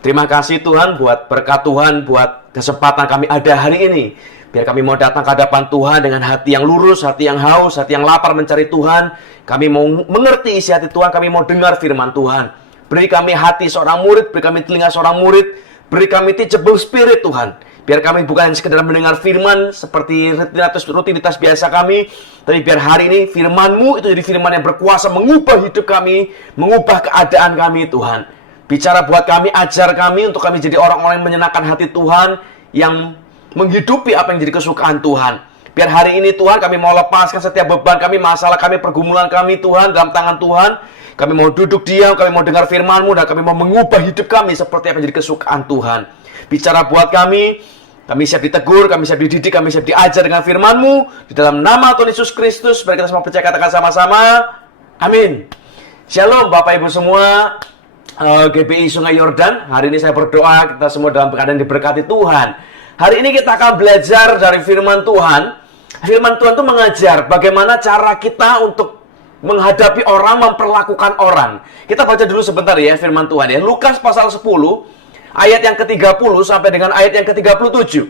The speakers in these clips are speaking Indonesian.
Terima kasih Tuhan buat berkat Tuhan, buat kesempatan kami ada hari ini. Biar kami mau datang ke hadapan Tuhan dengan hati yang lurus, hati yang haus, hati yang lapar mencari Tuhan. Kami mau mengerti isi hati Tuhan, kami mau dengar firman Tuhan. Beri kami hati seorang murid, beri kami telinga seorang murid, beri kami teachable spirit Tuhan. Biar kami bukan sekedar mendengar firman seperti rutinitas biasa kami, tapi biar hari ini firman-Mu itu jadi firman yang berkuasa mengubah hidup kami, mengubah keadaan kami Tuhan. Bicara buat kami, ajar kami untuk kami jadi orang-orang yang menyenangkan hati Tuhan, yang menghidupi apa yang jadi kesukaan Tuhan. Biar hari ini Tuhan kami mau lepaskan setiap beban kami, masalah kami, pergumulan kami Tuhan dalam tangan Tuhan. Kami mau duduk diam, kami mau dengar firman-Mu, dan kami mau mengubah hidup kami seperti apa yang jadi kesukaan Tuhan. Bicara buat kami siap ditegur, kami siap dididik, kami siap diajar dengan firman-Mu. Di dalam nama Tuhan Yesus Kristus, mari kita semua percaya, katakan sama-sama, amin. Shalom Bapak Ibu semua. GBI Sungai Yordan, hari ini saya berdoa kita semua dalam keadaan diberkati Tuhan. Hari ini kita akan belajar dari firman Tuhan. Firman Tuhan itu mengajar bagaimana cara kita untuk menghadapi orang, memperlakukan orang. Kita baca dulu sebentar ya firman Tuhan ya. Lukas pasal 10 ayat yang ke-30 sampai dengan ayat yang ke-37.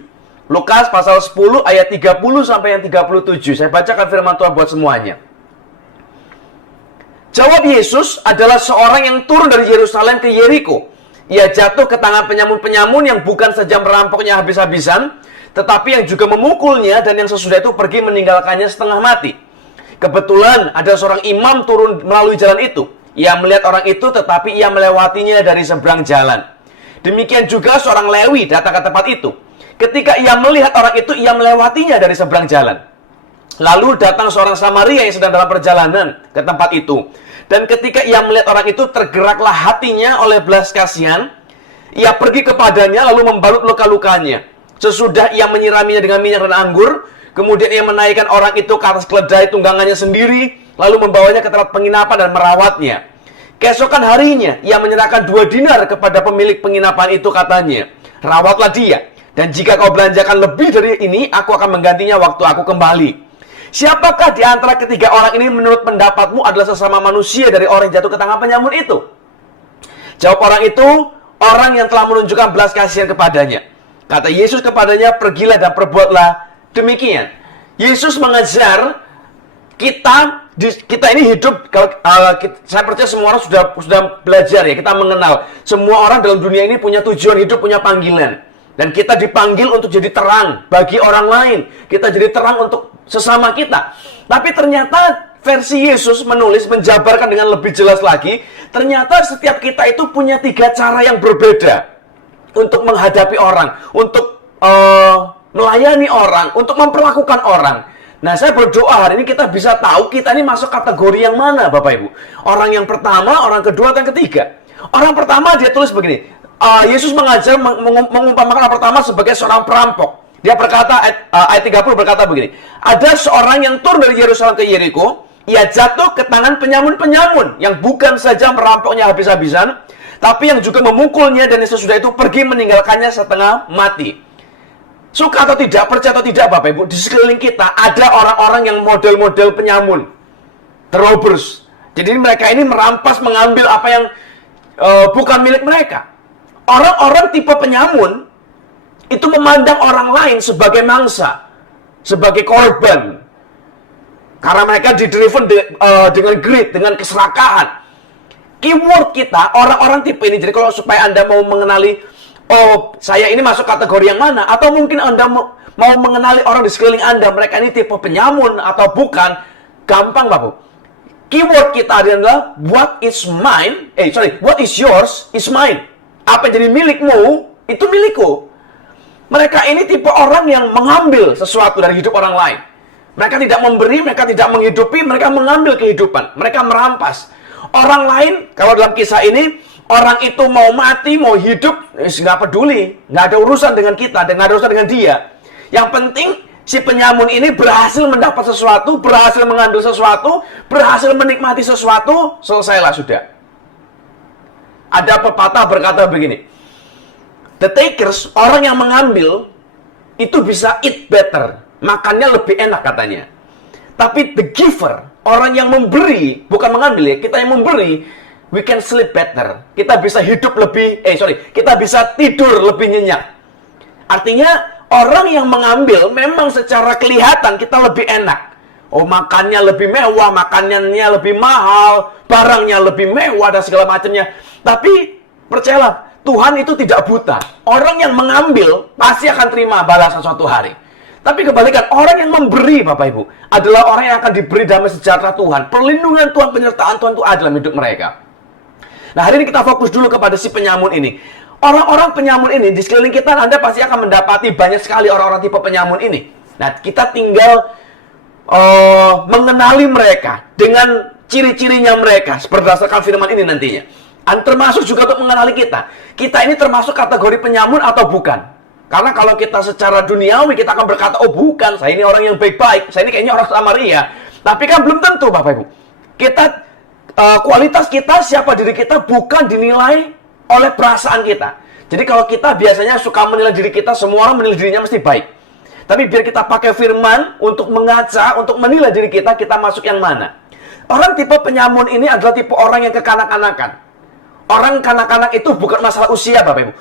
Lukas pasal 10 ayat 30 sampai yang 37. Saya bacakan firman Tuhan buat semuanya. Jawab Yesus adalah seorang yang turun dari Yerusalem ke Yeriko. Ia jatuh ke tangan penyamun-penyamun yang bukan saja merampoknya habis-habisan, tetapi yang juga memukulnya dan yang sesudah itu pergi meninggalkannya setengah mati. Kebetulan ada seorang imam turun melalui jalan itu. Ia melihat orang itu tetapi ia melewatinya dari seberang jalan. Demikian juga seorang Lewi datang ke tempat itu. Ketika ia melihat orang itu, ia melewatinya dari seberang jalan. Lalu datang seorang Samaria yang sedang dalam perjalanan ke tempat itu. Dan ketika ia melihat orang itu, tergeraklah hatinya oleh belas kasihan. Ia pergi kepadanya lalu membalut luka-lukanya. Sesudah ia menyiraminya dengan minyak dan anggur, kemudian ia menaikkan orang itu ke atas keledai tunggangannya sendiri, lalu membawanya ke tempat penginapan dan merawatnya. Keesokan harinya, ia menyerahkan 2 dinar kepada pemilik penginapan itu, katanya, rawatlah dia, dan jika kau belanjakan lebih dari ini, aku akan menggantinya waktu aku kembali. Siapakah di antara ketiga orang ini menurut pendapatmu adalah sesama manusia dari orang yang jatuh ke tangan penyamun itu? Jawab orang itu, orang yang telah menunjukkan belas kasihan kepadanya. Kata Yesus kepadanya, pergilah dan perbuatlah demikian. Yesus mengajar kita ini hidup, saya percaya semua orang sudah belajar ya, kita mengenal. Semua orang dalam dunia ini punya tujuan hidup, punya panggilan. Dan kita dipanggil untuk jadi terang bagi orang lain. Kita jadi terang untuk sesama kita. Tapi ternyata versi Yesus menulis, menjabarkan dengan lebih jelas lagi. Ternyata setiap kita itu punya 3 cara yang berbeda untuk menghadapi orang, untuk melayani orang, untuk memperlakukan orang. Nah, saya berdoa hari ini kita bisa tahu kita ini masuk kategori yang mana, Bapak Ibu. Orang yang pertama, orang kedua, dan ketiga. Orang pertama dia tulis begini. Yesus mengajar mengumpamakan orang pertama sebagai seorang perampok. Dia berkata, ayat 30 berkata begini. Ada seorang yang turun dari Yerusalem ke Yeriko. Ia jatuh ke tangan penyamun-penyamun yang bukan saja merampoknya habis-habisan, tapi yang juga memukulnya dan yang sesudah itu pergi meninggalkannya setengah mati. Suka atau tidak, percaya atau tidak Bapak Ibu, di sekeliling kita ada orang-orang yang model-model penyamun, robbers. Jadi mereka ini merampas, mengambil apa yang bukan milik mereka. Orang-orang tipe penyamun itu memandang orang lain sebagai mangsa, sebagai korban. Karena mereka didriven dengan greed, dengan keserakahan. Keyword kita, orang-orang tipe ini. Jadi kalau supaya Anda mau mengenali, oh saya ini masuk kategori yang mana, atau mungkin Anda mau mengenali orang di sekeliling Anda, mereka ini tipe penyamun atau bukan, gampang Bapak. Keyword kita adalah what is yours is mine. Apa yang jadi milikmu, itu milikku. Mereka ini tipe orang yang mengambil sesuatu dari hidup orang lain. Mereka tidak memberi, mereka tidak menghidupi, mereka mengambil kehidupan. Mereka merampas. Orang lain, kalau dalam kisah ini, orang itu mau mati, mau hidup, nggak peduli. Nggak ada urusan dengan kita, nggak ada urusan dengan dia. Yang penting, si penyamun ini berhasil mendapat sesuatu, berhasil mengambil sesuatu, berhasil menikmati sesuatu, selesailah sudah. Ada pepatah berkata begini, the takers, orang yang mengambil, itu bisa eat better, makannya lebih enak katanya. Tapi the giver, orang yang memberi, bukan mengambil ya, kita yang memberi, we can sleep better. Kita bisa hidup lebih, kita bisa tidur lebih nyenyak. Artinya, orang yang mengambil memang secara kelihatan kita lebih enak. Oh, makannya lebih mewah, makanannya lebih mahal, barangnya lebih mewah, dan segala macamnya. Tapi, percayalah, Tuhan itu tidak buta. Orang yang mengambil pasti akan terima balasan suatu hari. Tapi kebalikan, orang yang memberi, Bapak Ibu, adalah orang yang akan diberi damai sejahtera Tuhan. Perlindungan Tuhan, penyertaan Tuhan itu ada dalam hidup mereka. Nah, hari ini kita fokus dulu kepada si penyamun ini. Orang-orang penyamun ini, di sekeliling kita, Anda pasti akan mendapati banyak sekali orang-orang tipe penyamun ini. Nah, kita tinggal mengenali mereka dengan ciri-cirinya mereka, berdasarkan firman ini nantinya. Dan termasuk juga untuk mengenali kita. Kita ini termasuk kategori penyamun atau bukan? Karena kalau kita secara duniawi, kita akan berkata, oh bukan, saya ini orang yang baik-baik, saya ini kayaknya orang Samaria. Tapi kan belum tentu, Bapak Ibu. Kualitas kita, siapa diri kita, bukan dinilai oleh perasaan kita. Jadi kalau kita biasanya suka menilai diri kita, semua orang menilai dirinya mesti baik. Tapi biar kita pakai firman untuk mengaca, untuk menilai diri kita masuk yang mana? Orang tipe penyamun ini adalah tipe orang yang kekanak-kanakan. Orang kanak-kanak itu bukan masalah usia, Bapak Ibu.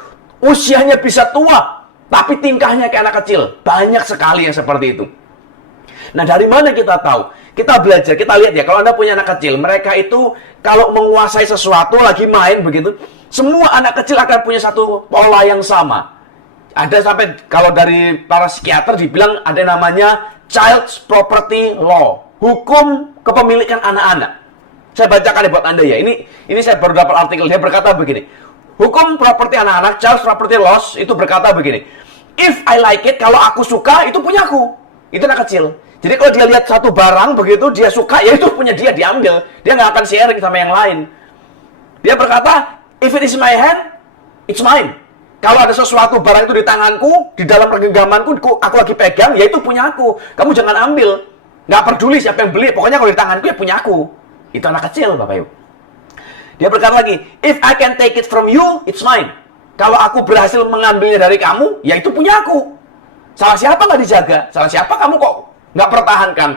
Usianya bisa tua, tapi tingkahnya kayak anak kecil. Banyak sekali yang seperti itu. Nah, dari mana kita tahu? Kita belajar, kita lihat ya, kalau Anda punya anak kecil, mereka itu kalau menguasai sesuatu, lagi main begitu, semua anak kecil akan punya satu pola yang sama. Ada sampai, kalau dari para psikiater dibilang ada namanya Child's Property Law. Hukum kepemilikan anak-anak. Saya bacakan ya buat Anda ya. Ini saya baru dapat artikel, dia berkata begini. Hukum properti anak-anak, Child's Property Laws, itu berkata begini. If I like it, kalau aku suka, itu punya aku. Itu anak kecil. Jadi kalau dia lihat satu barang begitu, dia suka, ya itu punya dia, diambil. Dia nggak akan sharing sama yang lain. Dia berkata, if it is my hand, it's mine. Kalau ada sesuatu barang itu di tanganku, di dalam genggamanku, aku lagi pegang, ya itu punya aku. Kamu jangan ambil. Nggak peduli siapa yang beli, pokoknya kalau di tanganku, ya punya aku. Itu anak kecil, Bapak Ibu. Dia berkata lagi, if I can take it from you, it's mine. Kalau aku berhasil mengambilnya dari kamu, ya itu punya aku. Salah siapa nggak dijaga? Salah siapa kamu kok nggak pertahankan?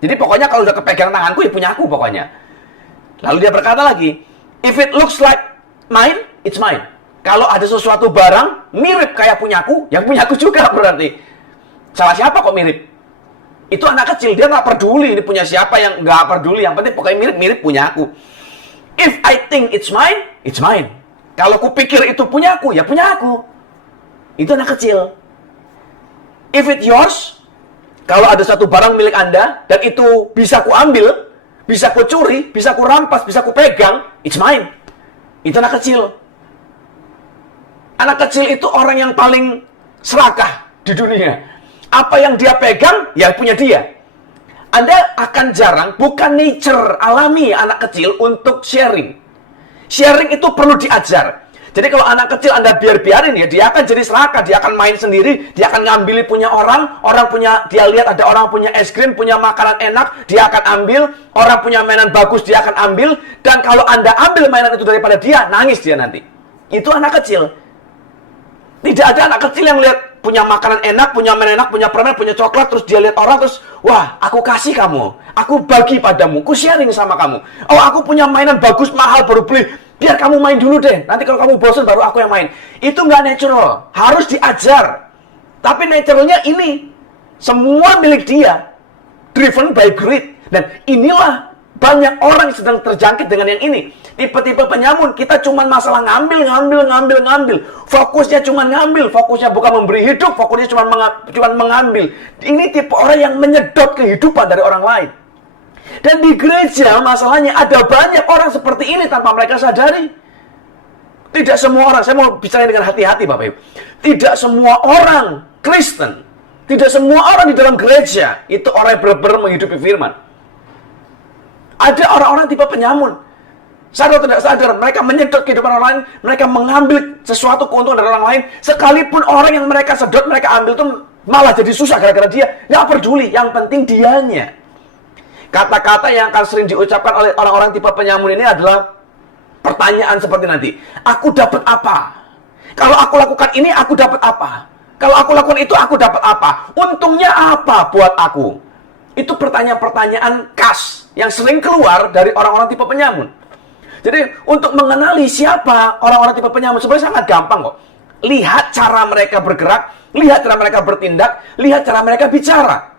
Jadi pokoknya kalau udah kepegang tanganku, ya punya aku pokoknya. Lalu dia berkata lagi, if it looks like mine, it's mine. Kalau ada sesuatu barang mirip kayak punyaku, yang punyaku juga berarti. Salah siapa kok mirip? Itu anak kecil, dia nggak peduli ini punya siapa, yang nggak peduli. Yang penting pokoknya mirip-mirip punya aku. If I think it's mine, it's mine. Kalau kupikir itu punya aku, ya punya aku. Itu anak kecil. If it's yours, kalau ada satu barang milik Anda, dan itu bisa kuambil, bisa kucuri, bisa kurampas, bisa kupegang, it's mine. Itu anak kecil. Anak kecil itu orang yang paling serakah di dunia. Apa yang dia pegang, ya punya dia. Anda akan jarang, bukan nature alami anak kecil untuk sharing. Sharing itu perlu diajar. Jadi kalau anak kecil Anda biarin ya, dia akan jadi serakah, dia akan main sendiri, dia akan ngambil punya orang punya, dia lihat ada orang punya es krim, punya makanan enak, dia akan ambil, orang punya mainan bagus, dia akan ambil, dan kalau Anda ambil mainan itu daripada dia, nangis dia nanti. Itu anak kecil. Tidak ada anak kecil yang lihat punya makanan enak, punya mainan enak, punya permen, punya coklat, terus dia lihat orang, terus, wah, aku kasih kamu, aku bagi padamu, aku sharing sama kamu. Oh, aku punya mainan bagus, mahal, baru beli, biar kamu main dulu deh, nanti kalau kamu bosan baru aku yang main. Itu nggak natural, harus diajar. Tapi naturalnya ini, semua milik dia, driven by greed. Dan inilah banyak orang yang sedang terjangkit dengan yang ini. Tipe-tipe penyamun, kita cuma masalah ngambil. Fokusnya cuma ngambil, fokusnya bukan memberi hidup, fokusnya cuma mengambil. Ini tipe orang yang menyedot kehidupan dari orang lain. Dan di gereja, masalahnya ada banyak orang seperti ini tanpa mereka sadari. Tidak semua orang, saya mau bicara dengan hati-hati Bapak Ibu. Tidak semua orang Kristen, tidak semua orang di dalam gereja, itu orang yang benar-benar menghidupi firman. Ada orang-orang tipe penyamun. Sadar atau tidak sadar, mereka menyedot kehidupan orang lain, mereka mengambil sesuatu keuntungan dari orang lain, sekalipun orang yang mereka sedot, mereka ambil itu malah jadi susah gara-gara dia. Nggak peduli, yang penting dianya. Kata-kata yang akan sering diucapkan oleh orang-orang tipe penyamun ini adalah pertanyaan seperti nanti, aku dapat apa? Kalau aku lakukan ini, aku dapat apa? Kalau aku lakukan itu, aku dapat apa? Untungnya apa buat aku? Itu pertanyaan-pertanyaan khas yang sering keluar dari orang-orang tipe penyamun. Jadi untuk mengenali siapa orang-orang tipe penyamun sebenarnya sangat gampang kok. Lihat cara mereka bergerak, lihat cara mereka bertindak, lihat cara mereka bicara.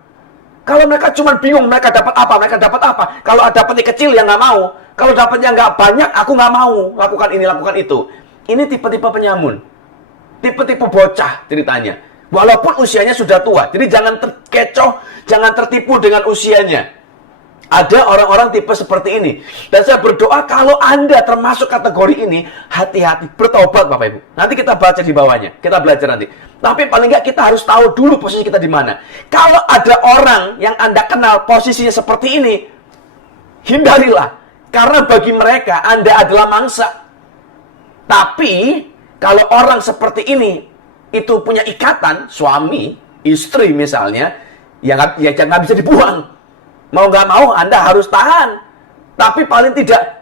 Kalau mereka cuma bingung mereka dapat apa, mereka dapat apa. Kalau dapatnya kecil ya nggak mau. Kalau dapatnya nggak banyak, aku nggak mau lakukan ini, lakukan itu. Ini tipe-tipe penyamun. Tipe-tipe bocah ceritanya. Walaupun usianya sudah tua. Jadi jangan terkecoh, jangan tertipu dengan usianya. Ada orang-orang tipe seperti ini. Dan saya berdoa kalau Anda termasuk kategori ini, hati-hati, bertobat Bapak Ibu. Nanti kita baca di bawahnya, kita belajar nanti. Tapi paling nggak kita harus tahu dulu posisi kita di mana. Kalau ada orang yang Anda kenal posisinya seperti ini, hindarilah. Karena bagi mereka Anda adalah mangsa. Tapi kalau orang seperti ini itu punya ikatan, suami, istri misalnya, ya nggak bisa dibuang. Mau nggak mau, Anda harus tahan. Tapi paling tidak,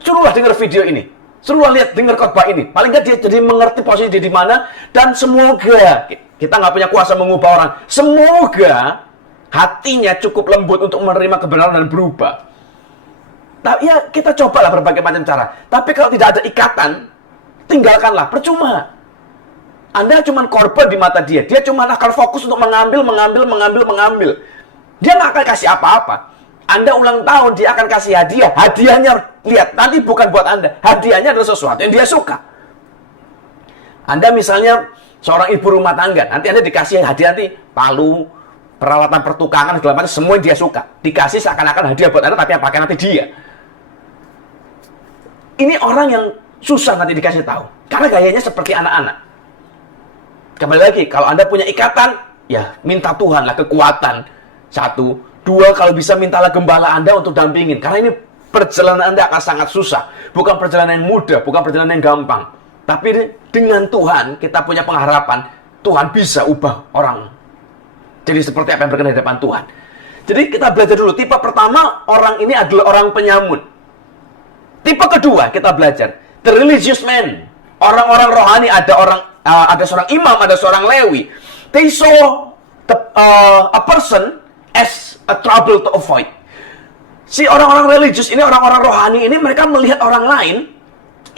suruhlah dengar video ini. Suruhlah dengar khotbah ini. Paling nggak dia jadi mengerti posisi dia di mana. Dan semoga, kita nggak punya kuasa mengubah orang. Semoga hatinya cukup lembut untuk menerima kebenaran dan berubah. Tapi ya, kita cobalah berbagai macam cara. Tapi kalau tidak ada ikatan, tinggalkanlah. Percuma. Anda cuma korban di mata dia. Dia cuma akan fokus untuk mengambil. Dia nggak akan kasih apa-apa. Anda ulang tahun, dia akan kasih hadiah. Hadiahnya, lihat, nanti bukan buat Anda. Hadiahnya adalah sesuatu yang dia suka. Anda misalnya seorang ibu rumah tangga, nanti Anda dikasih hadiah nanti palu, peralatan pertukangan, segala macam, semua yang dia suka. Dikasih seakan-akan hadiah buat Anda, tapi yang pakai nanti dia. Ini orang yang susah nanti dikasih tahu. Karena gayanya seperti anak-anak. Kembali lagi, kalau Anda punya ikatan, ya minta Tuhan lah kekuatan. Satu, dua, kalau bisa mintalah gembala Anda untuk dampingin. Karena ini perjalanan Anda akan sangat susah. Bukan perjalanan yang mudah, bukan perjalanan yang gampang. Tapi dengan Tuhan, kita punya pengharapan. Tuhan bisa ubah orang. Jadi seperti apa yang berkenan di hadapan Tuhan. Jadi kita belajar dulu. Tipe pertama, orang ini adalah orang penyamun. Tipe kedua, kita belajar. The religious man. Orang-orang rohani, ada seorang imam, ada seorang Lewi. They saw a person as a trouble to avoid. Si orang-orang religius ini, orang-orang rohani ini, mereka melihat orang lain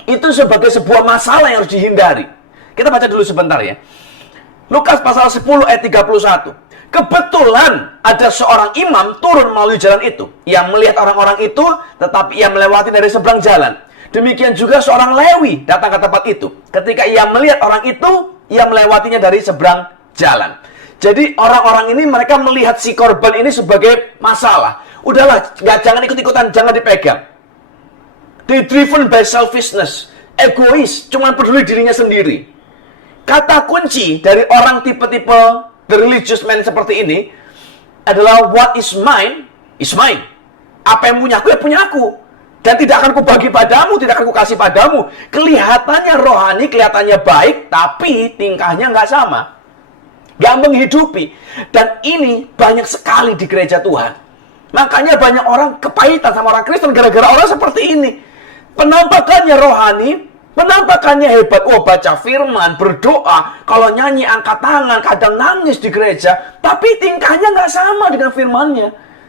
itu sebagai sebuah masalah yang harus dihindari. Kita baca dulu sebentar ya. Lukas pasal 10 ayat 31. Kebetulan ada seorang imam turun melalui jalan itu. Ia melihat orang-orang itu, tetapi ia melewati dari seberang jalan. Demikian juga seorang Lewi datang ke tempat itu. Ketika ia melihat orang itu, ia melewatinya dari seberang jalan. Jadi orang-orang ini mereka melihat si korban ini sebagai masalah. Udahlah, jangan ikut-ikutan, jangan dipegang. They driven by selfishness, egois, cuma peduli dirinya sendiri. Kata kunci dari orang tipe-tipe the religious man seperti ini adalah what is mine is mine. Apa yang punya aku ya punya aku. Dan tidak akan kubagi padamu, tidak akan kukasih padamu. Kelihatannya rohani, kelihatannya baik, tapi tingkahnya nggak sama. Gak menghidupi. Dan ini banyak sekali di gereja Tuhan. Makanya banyak orang kepahitan sama orang Kristen gara-gara orang seperti ini. Penampakannya rohani, penampakannya hebat. Oh, baca firman, berdoa, kalau nyanyi angkat tangan, kadang nangis di gereja. Tapi tingkahnya nggak sama dengan firmannya.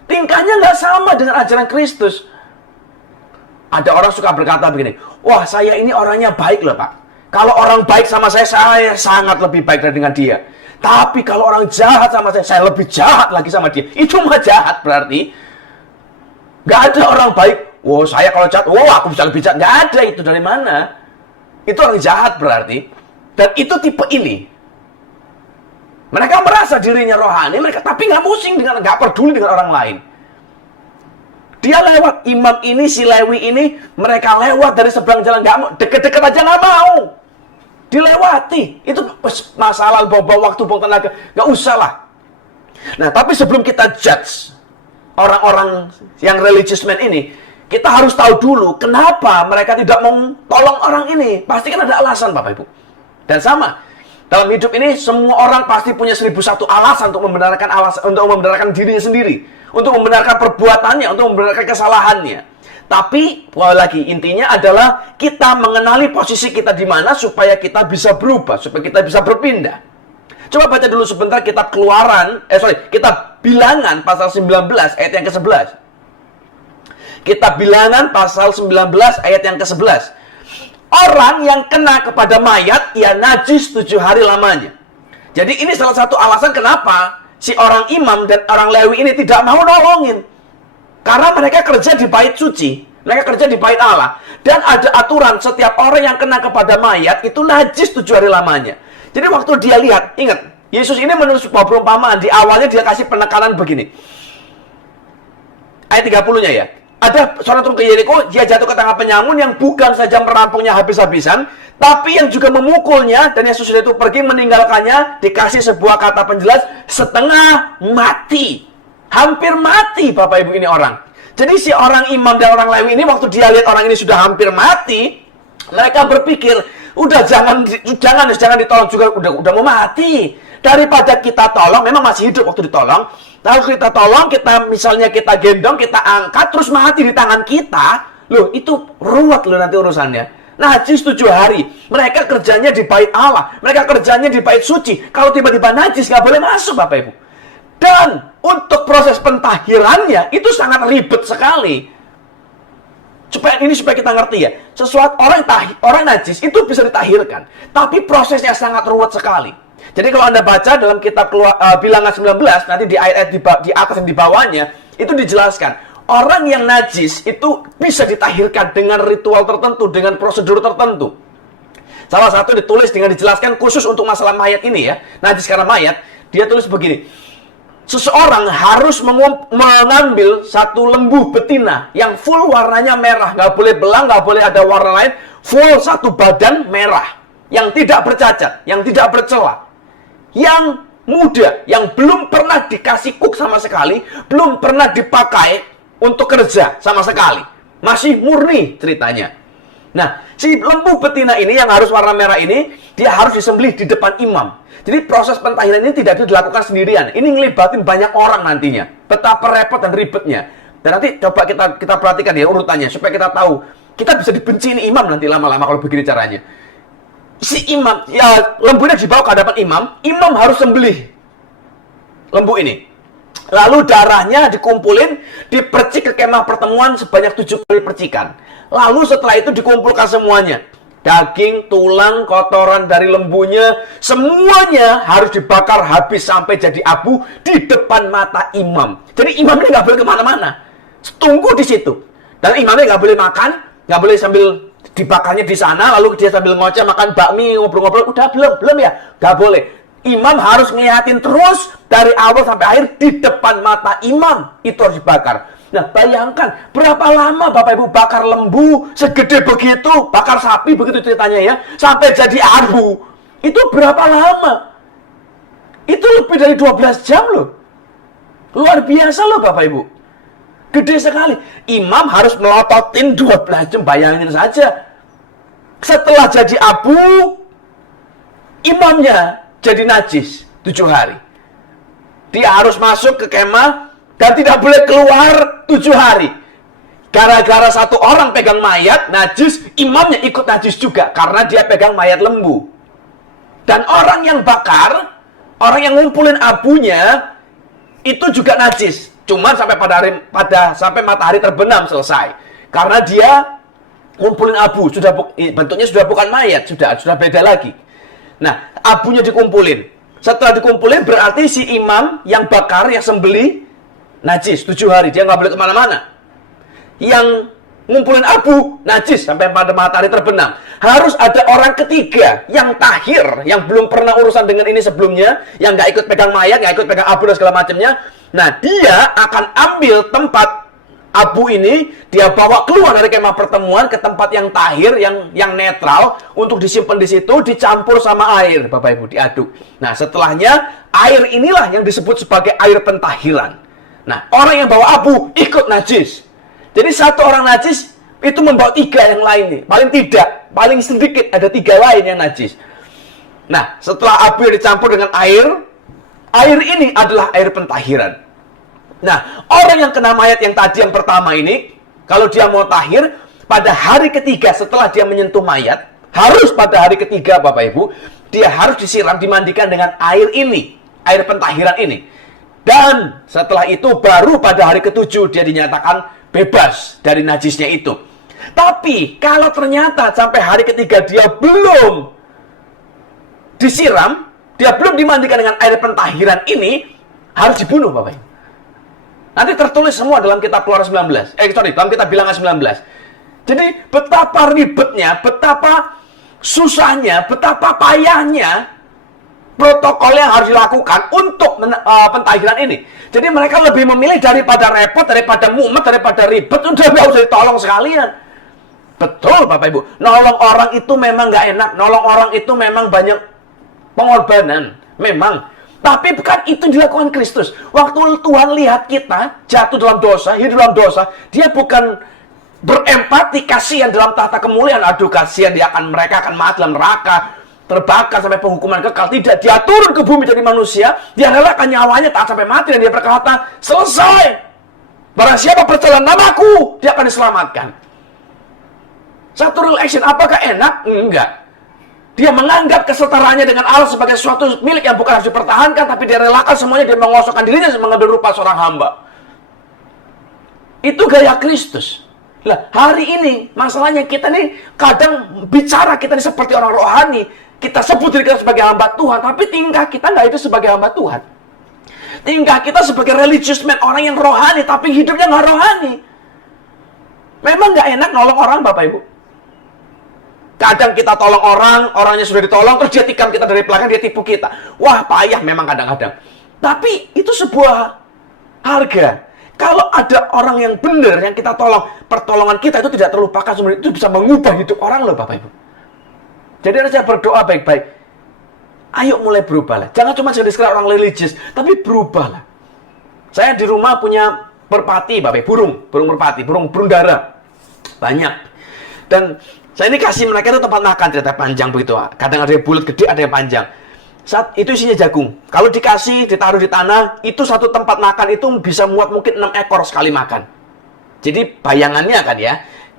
Tingkahnya nggak sama dengan ajaran Kristus. Ada orang suka berkata begini, wah saya ini orangnya baik loh Pak. Kalau orang baik sama saya sangat lebih baik dari dengan dia. Tapi kalau orang jahat sama saya lebih jahat lagi sama dia. Itu mah jahat berarti. Gak ada orang baik. Wow, saya kalau jahat, aku bisa lebih jahat. Gak ada itu dari mana. Itu orang jahat berarti. Dan itu tipe ini. Mereka merasa dirinya rohani, tapi gak pusing, gak peduli dengan orang lain. Dia lewat, imam ini, si Lewi ini, mereka lewat dari seberang jalan. Gak mau, deket-deket aja gak mau. Dilewati. Itu masalah, bawa waktu, bawa tenaga. Gak usah lah. Nah, tapi sebelum kita judge orang-orang yang religious man ini, kita harus tahu dulu kenapa mereka tidak mau tolong orang ini. Pasti kan ada alasan, Bapak Ibu. Dan sama, dalam hidup ini semua orang pasti punya 1001 alasan untuk membenarkan dirinya sendiri, untuk membenarkan perbuatannya, untuk membenarkan kesalahannya. Tapi, lagi intinya adalah kita mengenali posisi kita di mana supaya kita bisa berubah, supaya kita bisa berpindah. Coba baca dulu sebentar kitab kitab Bilangan pasal 19 ayat yang ke-11. Kitab Bilangan pasal 19 ayat yang ke-11. Orang yang kena kepada mayat, ia najis 7 hari lamanya. Jadi ini salah satu alasan kenapa si orang imam dan orang Lewi ini tidak mau nolongin. Karena mereka kerja di bait suci. Mereka kerja di bait Allah. Dan ada aturan setiap orang yang kena kepada mayat itu najis 7 hari lamanya. Jadi waktu dia lihat, ingat, Yesus ini menurut sebuah perumpamaan. Di awalnya dia kasih penekanan begini. Ayat 30-nya ya. Ada seorang turun ke Yeriko, dia jatuh ke tangan penyamun yang bukan saja merampungnya habis-habisan, tapi yang juga memukulnya, dan yang sesudah itu pergi meninggalkannya, dikasih sebuah kata penjelas, setengah mati. Hampir mati, Bapak Ibu ini orang. Jadi si orang imam dan orang Lewi ini, waktu dia lihat orang ini sudah hampir mati, mereka berpikir, jangan ditolong juga, udah mau mati. Daripada kita tolong, memang masih hidup waktu ditolong, lalu kita tolong, misalnya kita gendong, kita angkat, terus mati di tangan kita. Loh, itu ruwet loh nanti urusannya. Najis 7 hari. Mereka kerjanya di bait Allah. Mereka kerjanya di bait suci. Kalau tiba-tiba najis, nggak boleh masuk, Bapak Ibu. Dan untuk proses pentahirannya, itu sangat ribet sekali. Supaya kita ngerti ya. Sesuatu orang najis, itu bisa ditahirkan. Tapi prosesnya sangat ruwet sekali. Jadi kalau Anda baca dalam kitab Bilangan 19, nanti di ayat di atas dan di bawahnya, itu dijelaskan. Orang yang najis itu bisa ditahirkan dengan ritual tertentu, dengan prosedur tertentu. Salah satu ditulis dengan dijelaskan khusus untuk masalah mayat ini ya. Najis karena mayat, dia tulis begini. Seseorang harus mengambil satu lembu betina yang full warnanya merah. Nggak boleh belang, nggak boleh ada warna lain. Full satu badan merah. Yang tidak bercacat, yang tidak bercela. Yang muda, yang belum pernah dikasih kuk sama sekali, belum pernah dipakai untuk kerja sama sekali. Masih murni ceritanya. Nah, si lembu betina ini yang harus warna merah ini, dia harus disembelih di depan imam. Jadi proses pentahiran ini tidak dilakukan sendirian. Ini ngelibatin banyak orang nantinya. Betapa repot dan ribetnya. Dan nanti coba kita perhatikan ya urutannya, supaya kita tahu. Kita bisa dibenci ini imam nanti lama-lama kalau begini caranya. Si imam, ya lembunya dibawa ke hadapan imam harus sembelih lembu ini. Lalu darahnya dikumpulin, dipercik ke kemah pertemuan sebanyak 7 kali percikan. Lalu setelah itu dikumpulkan semuanya. Daging, tulang, kotoran dari lembunya, semuanya harus dibakar habis sampai jadi abu di depan mata imam. Jadi imam ini nggak boleh kemana-mana. Tunggu di situ. Dan imamnya nggak boleh makan, nggak boleh sambil dibakarnya di sana, lalu dia sambil ngoceh makan bakmi, ngobrol-ngobrol. Udah belum ya? Nggak boleh. Imam harus ngeliatin terus dari awal sampai akhir di depan mata imam. Itu harus dibakar. Nah, bayangkan berapa lama Bapak Ibu bakar lembu segede begitu, bakar sapi begitu ceritanya ya, sampai jadi abu. Itu berapa lama? Itu lebih dari 12 jam loh. Luar biasa loh Bapak Ibu. Gede sekali. Imam harus melototin 12 jam, bayangin saja. Setelah jadi abu, imamnya jadi najis 7 hari. Dia harus masuk ke kemah dan tidak boleh keluar 7 hari. Gara-gara satu orang pegang mayat najis, imamnya ikut najis juga karena dia pegang mayat lembu. Dan orang yang bakar, orang yang ngumpulin abunya itu juga najis. Cuman sampai matahari terbenam selesai. Karena dia ngumpulin abu, bentuknya sudah bukan mayat, sudah beda lagi. Nah, abunya dikumpulin. Setelah dikumpulin berarti si imam yang bakar, yang sembelih najis 7 hari, dia nggak boleh kemana-mana. Yang ngumpulin abu najis sampai pada matahari terbenam. Harus ada orang ketiga yang tahir, yang belum pernah urusan dengan ini sebelumnya, yang nggak ikut pegang mayat, nggak ikut pegang abu dan segala macamnya. Nah, dia akan ambil tempat abu ini, dia bawa keluar dari kemah pertemuan ke tempat yang tahir, yang netral, untuk disimpan di situ, dicampur sama air, Bapak Ibu, diaduk. Nah, setelahnya air inilah yang disebut sebagai air pentahiran. Nah, orang yang bawa abu ikut najis. Jadi satu orang najis itu membawa 3 yang lain nih. Paling sedikit ada 3 lain yang najis. Nah, setelah abu yang dicampur dengan air ini adalah air pentahiran. Nah, orang yang kena mayat yang tadi yang pertama ini, kalau dia mau tahir, pada hari ketiga setelah dia menyentuh mayat, harus pada hari ketiga Bapak Ibu, dia harus disiram, dimandikan dengan air ini, air pentahiran ini. Dan setelah itu baru pada hari ke-7 dia dinyatakan bebas dari najisnya itu. Tapi kalau ternyata sampai hari ketiga dia belum disiram, dia belum dimandikan dengan air pentahiran ini, harus dibunuh, Bapak Ibu. Nanti tertulis semua dalam kitab Keluaran 19. Dalam kitab Bilangan 19. Jadi betapa ribetnya, betapa susahnya, betapa payahnya protokol yang harus dilakukan untuk pentahiran ini. Jadi mereka lebih memilih daripada repot, daripada mumet, daripada ribet, udah nggak usah ditolong sekalian. Betul, Bapak Ibu. Nolong orang itu memang nggak enak. Nolong orang itu memang banyak pengorbanan. Memang. Tapi bukan itu dilakukan Kristus. Waktu Tuhan lihat kita jatuh dalam dosa, hidup dalam dosa, dia bukan berempati, kasihan dalam tahta kemuliaan. Aduh, kasihan mereka akan mati dalam neraka, terbakar sampai penghukuman kekal. Tidak, dia turun ke bumi jadi manusia, dia relakan nyawanya tak sampai mati, dan dia berkata, selesai. Barang siapa percaya namaku, dia akan diselamatkan. Satu real action, apakah enak? Enggak. Dia menganggap kesetaraannya dengan Allah sebagai suatu milik yang bukan harus dipertahankan, tapi dia relakan semuanya, dia mengosokkan dirinya mengambil rupa seorang hamba. Itu gaya Kristus. Lah, hari ini masalahnya kita nih kadang bicara kita nih seperti orang rohani, kita sebut diri kita sebagai hamba Tuhan, tapi tingkah kita nggak itu sebagai hamba Tuhan. Tingkah kita sebagai religious man, orang yang rohani, tapi hidupnya nggak rohani. Memang nggak enak nolong orang, Bapak Ibu. Kadang kita tolong orang, orangnya sudah ditolong, terus dia tikam kita dari belakang, dia tipu kita. Wah, payah memang kadang-kadang. Tapi itu sebuah harga. Kalau ada orang yang benar, yang kita tolong, pertolongan kita itu tidak terlupakan, sebenarnya itu bisa mengubah hidup orang loh, Bapak Ibu. Jadi saya berdoa baik-baik. Ayo mulai berubahlah. Jangan cuma jadi sekedar orang religius, tapi berubahlah. Saya di rumah punya merpati, Bapak Ibu, burung merpati, burung dara. Banyak. Dan saya ini kasih mereka itu tempat makan, cerita panjang begitu. Kadang ada yang bulat gede, ada yang panjang. Saat itu isinya jagung. Kalau dikasih, ditaruh di tanah, itu satu tempat makan itu bisa muat mungkin 6 ekor sekali makan. Jadi bayangannya kan ya,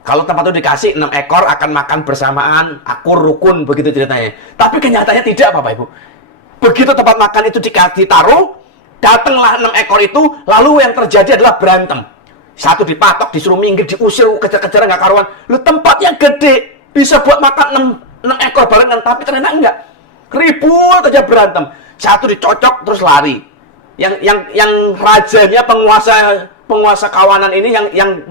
kalau tempat itu dikasih 6 ekor akan makan bersamaan, akur, rukun, begitu ceritanya. Tapi kenyataannya tidak, Bapak Ibu. Begitu tempat makan itu ditaruh, datanglah 6 ekor itu, lalu yang terjadi adalah berantem. Satu dipatok, disuruh minggir, diusir, kejar-kejar nggak karuan. Lu tempatnya gede, bisa buat makan 6 ekor barengan, tapi ternyata enggak. Ribut aja berantem. Satu dicocok terus lari. Yang rajanya, penguasa kawanan ini, yang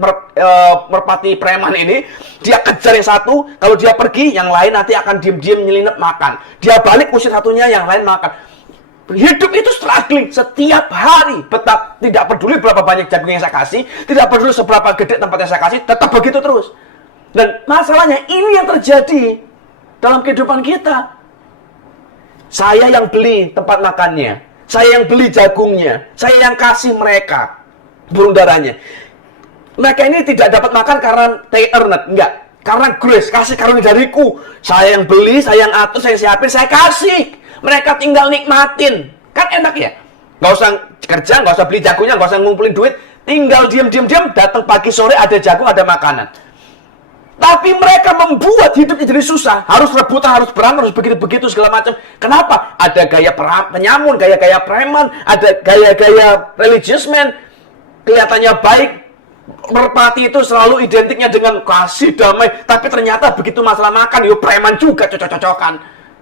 merpati preman ini, dia kejar yang satu, kalau dia pergi, yang lain nanti akan diem-diem nyelinap makan. Dia balik usir satunya, yang lain makan. Hidup itu struggling setiap hari. Tidak peduli berapa banyak jagung yang saya kasih, tidak peduli seberapa gede tempat yang saya kasih, tetap begitu terus. Dan masalahnya ini yang terjadi dalam kehidupan kita. Saya yang beli tempat makannya, saya yang beli jagungnya, saya yang kasih mereka burung darahnya. Mereka ini tidak dapat makan karena they earn it, enggak. Karena grace, kasih karunia dariku. Saya yang beli, saya yang atur, saya yang siapin, saya kasih. Mereka tinggal nikmatin. Kan enak ya? Nggak usah kerja, nggak usah beli jagungnya, nggak usah ngumpulin duit. Tinggal diam, datang pagi sore ada jagung, ada makanan. Tapi mereka membuat hidupnya jadi susah. Harus rebutan, harus berantem, harus begitu-begitu segala macam. Kenapa? Ada gaya penyamun, gaya-gaya preman, ada gaya-gaya religious man. Kelihatannya baik. Merpati itu selalu identiknya dengan kasih, damai. Tapi ternyata begitu masalah makan, yuk preman juga cocok-cocokan.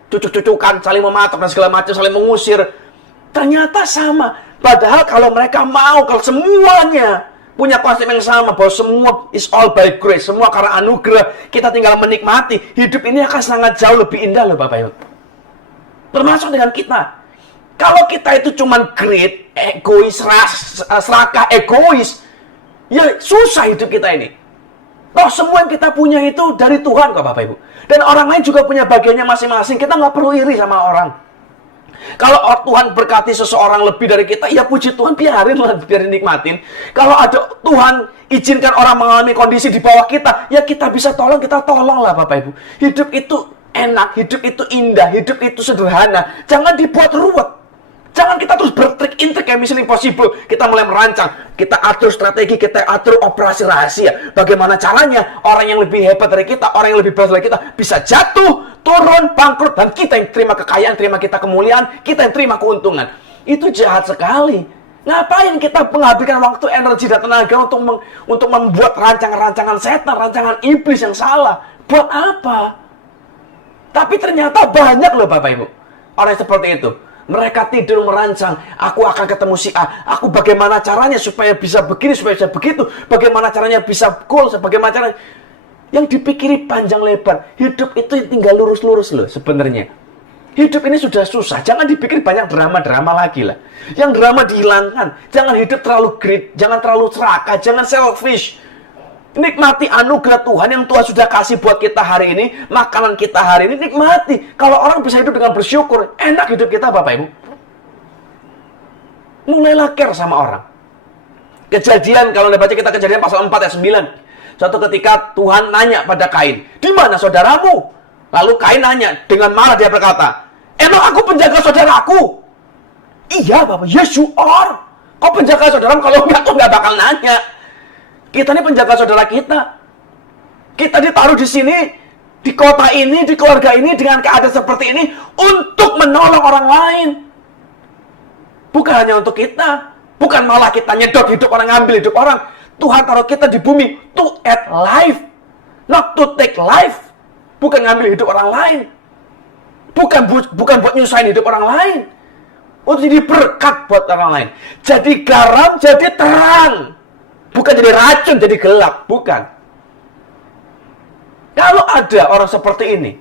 Cucuk-cucukan, saling mematok dan segala macam, saling mengusir. Ternyata sama. Padahal kalau mereka mau, kalau semuanya punya konsep yang sama, bahwa semua is all by grace, semua karena anugerah, kita tinggal menikmati, hidup ini akan sangat jauh lebih indah loh Bapak Ibu. Termasuk dengan kita. Kalau kita itu cuman greed, egois, serakah, egois, ya susah hidup kita ini. Toh semua yang kita punya itu dari Tuhan kok Bapak Ibu. Dan orang lain juga punya bagiannya masing-masing. Kita nggak perlu iri sama orang. Kalau Tuhan berkati seseorang lebih dari kita, ya puji Tuhan, biarin lah, biarin nikmatin. Kalau ada Tuhan izinkan orang mengalami kondisi di bawah kita, ya kita bisa tolong, kita tolong lah Bapak Ibu. Hidup itu enak, hidup itu indah, hidup itu sederhana. Jangan dibuat ruwet. Jangan kita terus bertrik-intrik kayak Mission Impossible. Kita mulai merancang, kita atur strategi, kita atur operasi rahasia. Bagaimana caranya orang yang lebih hebat dari kita, orang yang lebih baik dari kita bisa jatuh, turun, bangkrut, dan kita yang terima kekayaan, terima kita kemuliaan, kita yang terima keuntungan. Itu jahat sekali. Ngapain kita menghabiskan waktu, energi, dan tenaga untuk membuat rancangan-rancangan setan, rancangan iblis yang salah? Buat apa? Tapi ternyata banyak loh Bapak Ibu, orang seperti itu. Mereka tidur merancang, aku akan ketemu si A, aku bagaimana caranya supaya bisa begini, supaya bisa begitu, bagaimana caranya bisa goal, bagaimana caranya. Yang dipikiri panjang lebar. Hidup itu tinggal lurus-lurus loh sebenarnya. Hidup ini sudah susah, jangan dipikir banyak drama-drama lagi lah. Yang drama dihilangkan. Jangan hidup terlalu greed, jangan terlalu serakah, jangan selfish. Nikmati anugerah Tuhan yang Tuhan sudah kasih buat kita hari ini, makanan kita hari ini, nikmati. Kalau orang bisa hidup dengan bersyukur, enak hidup kita Bapak Ibu. Mulailah care sama orang. Kejadian, kalau baca kita Kejadian pasal 4 ayat 9. Suatu ketika Tuhan nanya pada Kain, di mana saudaramu? Lalu Kain nanya, dengan marah dia berkata, emang aku penjaga saudaraku? Iya Bapak, yes you are. Kau penjaga saudaramu, kalau enggak, kau enggak bakal nanya. Kita ini penjaga saudara kita. Kita ditaruh di sini, di kota ini, di keluarga ini, dengan keadaan seperti ini, untuk menolong orang lain. Bukan hanya untuk kita. Bukan malah kita nyedot hidup orang, ngambil hidup orang. Tuhan taruh kita di bumi, to add life. Not to take life. Bukan ngambil hidup orang lain. Bukan buat nyusahin hidup orang lain. Untuk jadi berkat buat orang lain. Jadi garam, jadi terang. Bukan jadi racun, jadi gelap. Bukan. Kalau ada orang seperti ini,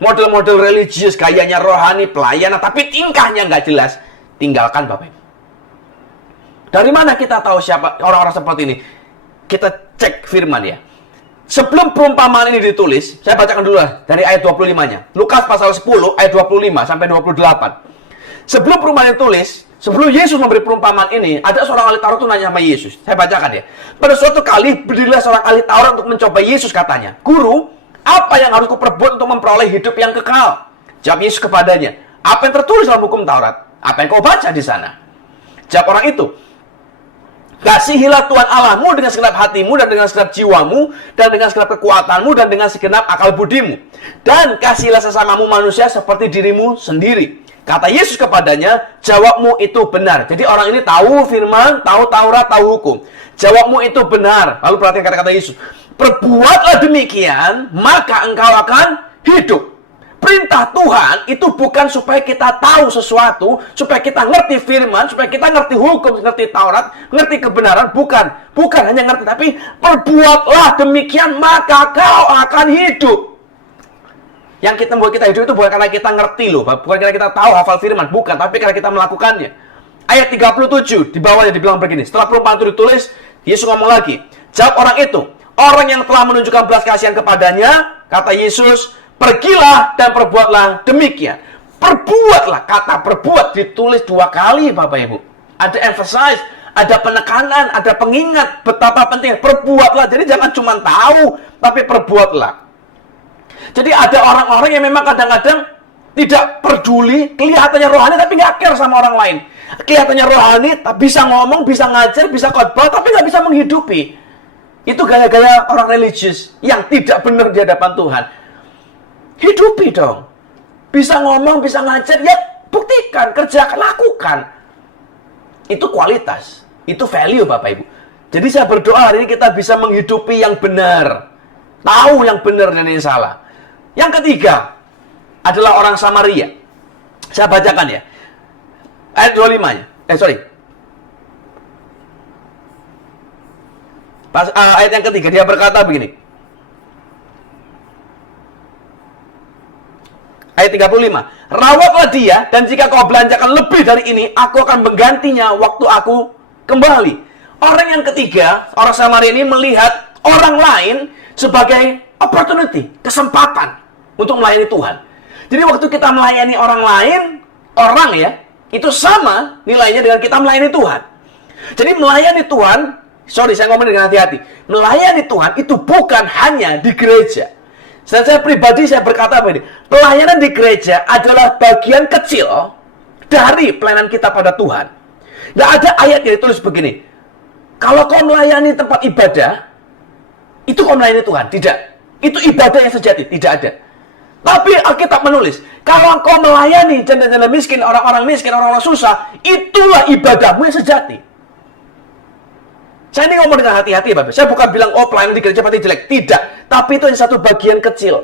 model-model religius, gayanya rohani, pelayanan, tapi tingkahnya nggak jelas, tinggalkan Bapak Ibu. Dari mana kita tahu siapa orang-orang seperti ini? Kita cek firman ya. Sebelum perumpamaan ini ditulis, saya bacakan dulu lah dari ayat 25-nya. Lukas pasal 10 ayat 25 sampai 28. Sebelum perumpamaan ditulis, sebelum Yesus memberi perumpamaan ini, ada seorang ahli Taurat itu nanya sama Yesus. Saya bacakan ya. Pada suatu kali berdirilah seorang ahli Taurat untuk mencoba Yesus, katanya, "Guru, apa yang harus kuperbuat untuk memperoleh hidup yang kekal?" Jawab Yesus kepadanya, "Apa yang tertulis dalam hukum Taurat? Apa yang kau baca di sana?" Jawab orang itu, "Kasihilah Tuhan Allahmu dengan segenap hatimu dan dengan segenap jiwamu dan dengan segenap kekuatanmu dan dengan segenap akal budimu. Dan kasihilah sesamamu manusia seperti dirimu sendiri." Kata Yesus kepadanya, "Jawabmu itu benar." Jadi orang ini tahu firman, tahu Taurat, tahu hukum. Jawabmu itu benar. Lalu perhatikan kata-kata Yesus. "Perbuatlah demikian, maka engkau akan hidup." Perintah Tuhan itu bukan supaya kita tahu sesuatu, supaya kita ngerti firman, supaya kita ngerti hukum, ngerti Taurat, ngerti kebenaran. Bukan hanya ngerti, tapi perbuatlah demikian, maka kau akan hidup. Yang kita membuat kita hidup itu bukan karena kita ngerti loh, bukan karena kita tahu hafal firman, bukan, tapi karena kita melakukannya. Ayat 37 di bawahnya dibilang begini. Setelah perumpamaan itu ditulis, Yesus ngomong lagi. Jawab orang itu, orang yang telah menunjukkan belas kasihan kepadanya, kata Yesus, "Pergilah dan perbuatlah demikian." Perbuatlah, kata perbuat ditulis 2 kali Bapak Ibu. Ada emphasize, ada penekanan, ada pengingat betapa penting. Perbuatlah, jadi jangan cuma tahu, tapi perbuatlah. Jadi ada orang-orang yang memang kadang-kadang tidak peduli, kelihatannya rohani tapi nggak care sama orang lain. Kelihatannya rohani, bisa ngomong, bisa ngajar, bisa khotbah, tapi nggak bisa menghidupi. Itu gaya-gaya orang religius yang tidak benar di hadapan Tuhan. Hidupi dong. Bisa ngomong, bisa ngajar, ya buktikan, kerjakan, lakukan. Itu kualitas, itu value Bapak Ibu. Jadi saya berdoa hari ini kita bisa menghidupi yang benar. Tahu yang benar dan yang salah. Yang ketiga adalah orang Samaria. Saya bacakan ya. Ayat 25-nya. Ayat yang ketiga dia berkata begini. Ayat 35. "Rawatlah dia, dan jika kau belanjakan lebih dari ini, aku akan menggantinya waktu aku kembali." Orang yang ketiga, orang Samaria ini melihat orang lain sebagai opportunity, kesempatan untuk melayani Tuhan. Jadi waktu kita melayani orang lain, orang ya, itu sama nilainya dengan kita melayani Tuhan. Jadi melayani Tuhan, saya ngomong dengan hati-hati. Melayani Tuhan itu bukan hanya di gereja. Dan saya pribadi, saya berkata begini, pelayanan di gereja adalah bagian kecil dari pelayanan kita pada Tuhan. Nggak ada ayat yang ditulis begini, kalau kau melayani tempat ibadah, itu kau melayani Tuhan. Tidak. Itu ibadah yang sejati. Tidak ada. Tapi Alkitab menulis, kalau engkau melayani janda-janda miskin, orang-orang miskin, orang-orang susah, itulah ibadahmu yang sejati. Saya ini ngomong dengan hati-hati, Bapak. Saya bukan bilang, oh pelayanan di gereja pasti jelek. Tidak. Tapi itu yang satu bagian kecil.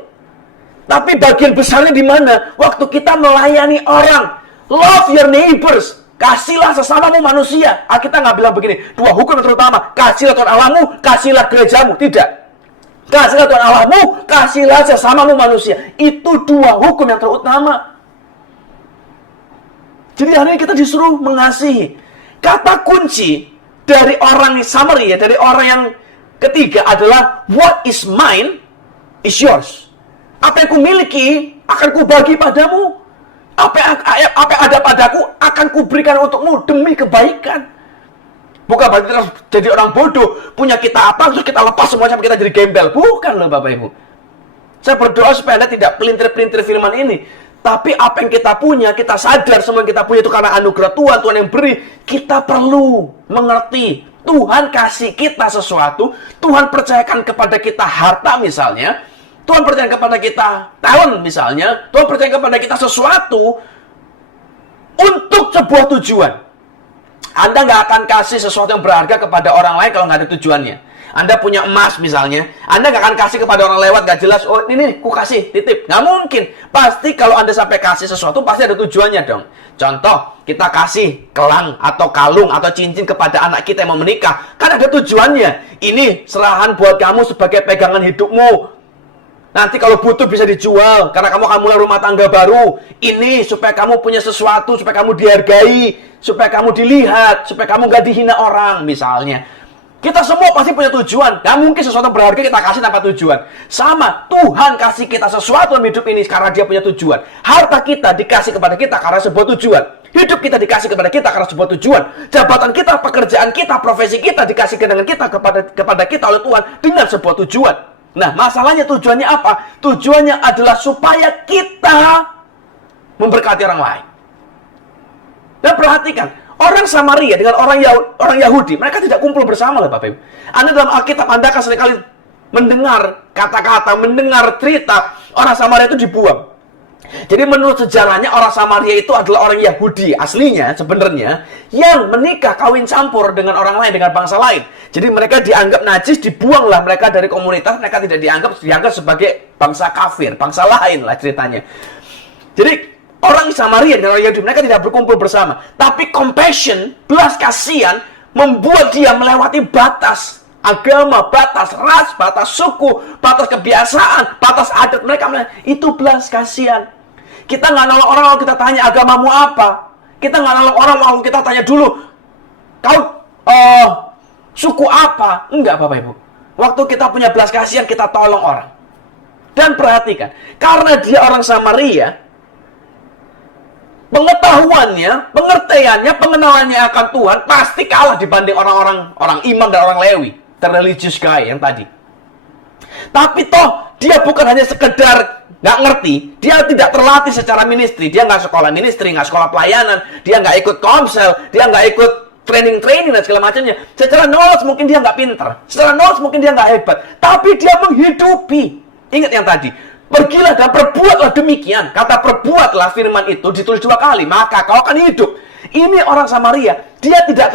Tapi bagian besarnya di mana? Waktu kita melayani orang. Love your neighbors. Kasihlah sesamamu manusia. Kita nggak bilang begini, dua hukum yang terutama. Kasihlah Tuhan Allahmu, kasihlah gerejamu. Tidak. Kasihlah Tuhan Allahmu, kasihlah sesamamu manusia. Itu dua hukum yang terutama. Jadi hari ini kita disuruh mengasihi. Kata kunci dari orang Samaria, dari orang yang ketiga adalah what is mine is yours. Apa yang kumiliki akan kubagi padamu. Apa yang ada padaku akan kuberikan untukmu demi kebaikan. Bukan berarti kita jadi orang bodoh, punya kita apa, terus kita lepas semua sampai kita jadi gembel. Bukan loh Bapak Ibu. Saya berdoa supaya Anda tidak pelintir-pelintir firman ini. Tapi apa yang kita punya, kita sadar semua yang kita punya itu karena anugerah Tuhan, Tuhan yang beri. Kita perlu mengerti, Tuhan kasih kita sesuatu, Tuhan percayakan kepada kita harta misalnya, Tuhan percayakan kepada kita talent misalnya, Tuhan percayakan kepada kita sesuatu untuk sebuah tujuan. Anda nggak akan kasih sesuatu yang berharga kepada orang lain kalau nggak ada tujuannya. Anda punya emas misalnya, Anda nggak akan kasih kepada orang lewat nggak jelas. Oh ini ku kasih titip, nggak mungkin. Pasti kalau Anda sampai kasih sesuatu pasti ada tujuannya dong. Contoh, kita kasih kelang atau kalung atau cincin kepada anak kita yang mau menikah, kan ada tujuannya. Ini serahan buat kamu sebagai pegangan hidupmu. Nanti kalau butuh bisa dijual, karena kamu akan mulai rumah tangga baru. Ini supaya kamu punya sesuatu, supaya kamu dihargai, supaya kamu dilihat, supaya kamu gak dihina orang, misalnya. Kita semua pasti punya tujuan. Gak mungkin sesuatu berharga kita kasih tanpa tujuan. Sama, Tuhan kasih kita sesuatu dalam hidup ini karena dia punya tujuan. Harta kita dikasih kepada kita karena sebuah tujuan. Hidup kita dikasih kepada kita karena sebuah tujuan. Jabatan kita, pekerjaan kita, profesi kita dikasih dengan kita kepada kita oleh Tuhan dengan sebuah tujuan. Nah, masalahnya tujuannya apa? Tujuannya adalah supaya kita memberkati orang lain. Dan perhatikan, orang Samaria dengan orang Yahudi, mereka tidak kumpul bersama loh Bapak Ibu. Anda dalam Alkitab, Anda akan seringkali mendengar kata-kata, mendengar cerita orang Samaria itu dibuang. Jadi menurut sejarahnya orang Samaria itu adalah orang Yahudi aslinya sebenarnya yang menikah kawin campur dengan orang lain, dengan bangsa lain. Jadi mereka dianggap najis, dibuanglah mereka dari komunitas, mereka tidak dianggap sebagai bangsa kafir, bangsa lain lah ceritanya. Jadi orang Samaria dan orang Yahudi mereka tidak berkumpul bersama, tapi compassion, belas kasihan membuat dia melewati batas agama, batas ras, batas suku, batas kebiasaan, batas adat mereka. Itu belas kasihan. Kita nggak nolong orang kalau kita tanya agamamu apa. Kita nggak nolong orang kalau kita tanya dulu, kau suku apa? Enggak Bapak Ibu. Waktu kita punya belas kasihan, kita tolong orang. Dan perhatikan, karena dia orang Samaria, pengetahuannya, pengertiannya, pengenalannya akan Tuhan pasti kalah dibanding orang imam dan orang Lewi, the religious guy yang tadi. Tapi toh dia bukan hanya sekedar nggak ngerti, dia tidak terlatih secara ministry, dia nggak sekolah ministry, nggak sekolah pelayanan, dia nggak ikut komsel, dia nggak ikut training dan segala macamnya. Secara knowledge mungkin dia nggak pinter, secara knowledge mungkin dia nggak hebat, tapi dia menghidupi. Ingat yang tadi, pergilah dan perbuatlah demikian. Kata perbuatlah firman itu ditulis 2 kali, maka kau akan hidup. Ini orang Samaria, dia tidak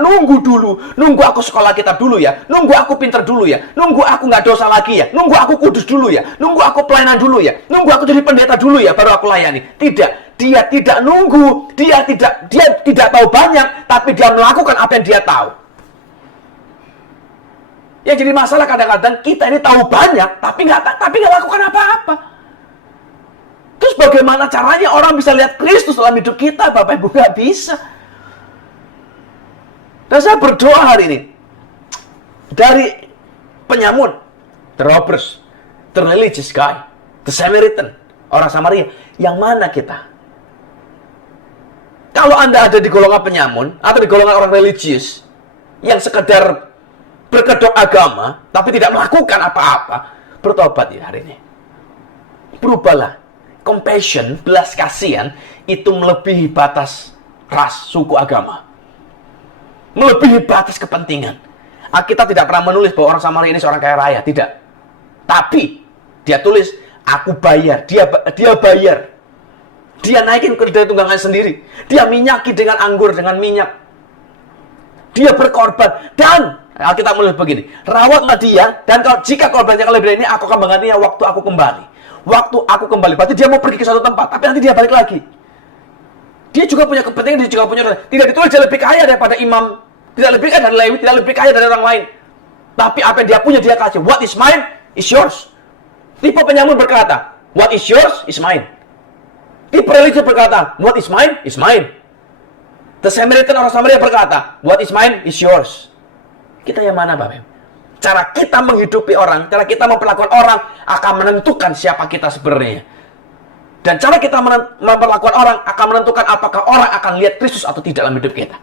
nunggu dulu, nunggu aku sekolah kitab dulu ya, nunggu aku pinter dulu ya, nunggu aku nggak dosa lagi ya, nunggu aku kudus dulu ya, nunggu aku pelayanan dulu ya, nunggu aku jadi pendeta dulu ya, baru aku layani. Tidak, dia tidak nunggu, dia tidak tahu banyak, tapi dia melakukan apa yang dia tahu. Ya jadi masalah kadang-kadang kita ini tahu banyak, tapi nggak lakukan apa-apa. Terus bagaimana caranya orang bisa lihat Kristus dalam hidup kita? Bapak Ibu nggak bisa. Dan saya berdoa hari ini, dari penyamun, the robbers, the religious guy, the Samaritan, orang Samaria, yang mana kita? Kalau Anda ada di golongan penyamun, atau di golongan orang religius, yang sekedar berkedok agama, tapi tidak melakukan apa-apa, bertobat ya hari ini. Berubahlah. Compassion, belas kasihan, itu melebihi batas ras, suku, agama. Melebihi batas kepentingan. Kita tidak pernah menulis bahwa orang Samaria ini seorang kaya raya, tidak. Tapi, dia tulis, Aku bayar, dia bayar. Dia naikin kedelai tunggangan sendiri. Dia minyaki dengan anggur, dengan minyak. Dia berkorban. Dan Alkitab menulis begini, rawatlah dia, dan jika korbannya kelebihan ini, aku akan menggantinya waktu aku kembali. Waktu aku kembali, berarti dia mau pergi ke suatu tempat, tapi nanti dia balik lagi. Dia juga punya kepentingan, dia juga punya... Tidak ditulis dia lebih kaya daripada imam, tidak lebih kaya dari Lewi, tidak lebih kaya dari orang lain. Tapi apa yang dia punya, dia kasih. What is mine, is yours. Tipe penyamun berkata, what is yours, is mine. Tipe religius berkata, what is mine, is mine. The Samaritan, orang Samaria berkata, what is mine, is yours. Kita yang mana, Bapak? Cara kita menghidupi orang, cara kita memperlakukan orang akan menentukan siapa kita sebenarnya. Dan cara kita memperlakukan orang akan menentukan apakah orang akan lihat Kristus atau tidak dalam hidup kita.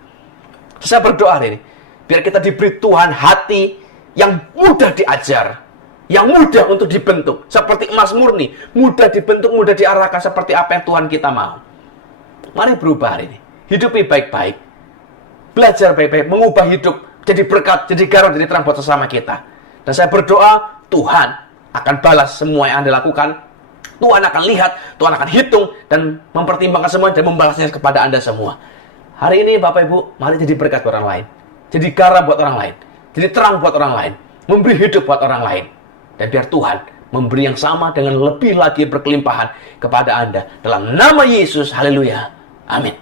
Saya berdoa hari ini, biar kita diberi Tuhan hati yang mudah diajar, yang mudah untuk dibentuk, seperti emas murni, mudah dibentuk, mudah diarahkan seperti apa yang Tuhan kita mau. Mari berubah hari ini, hidupi baik-baik, belajar baik-baik, mengubah hidup, jadi berkat, jadi garam, jadi terang buat sesama kita. Dan saya berdoa, Tuhan akan balas semua yang Anda lakukan. Tuhan akan lihat, Tuhan akan hitung, dan mempertimbangkan semua, dan membalasnya kepada Anda semua. Hari ini, Bapak Ibu, mari jadi berkat buat orang lain. Jadi garam buat orang lain. Jadi terang buat orang lain. Memberi hidup buat orang lain. Dan biar Tuhan memberi yang sama dengan lebih lagi berkelimpahan kepada Anda. Dalam nama Yesus, haleluya. Amin.